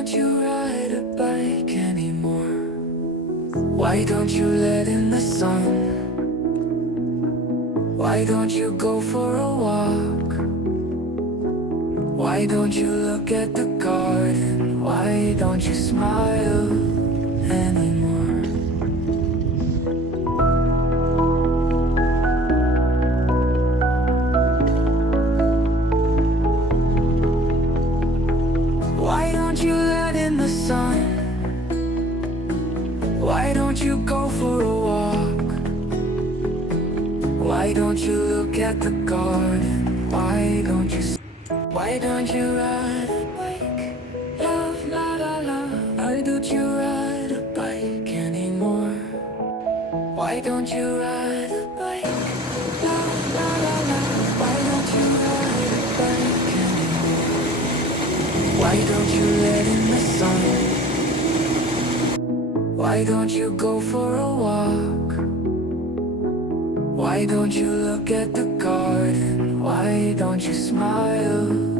don't you ride a bike anymore? Why don't you let in the sun? Why don't you go for a walk? Why don't you look at the garden? Why don't you smile anymore? Why don't you let in the sun? Why don't you go for a walk? Why don't you look at the garden? Why don't you Why don't you ride a bike? Love, la la la. Why don't you ride a bike anymore? Why don't you ride a bike? Love, la la la. Why don't you ride a bike anymore? Why don't you let in the sun? Why don't you go for a walk? Why don't you look at the garden? Why don't you smile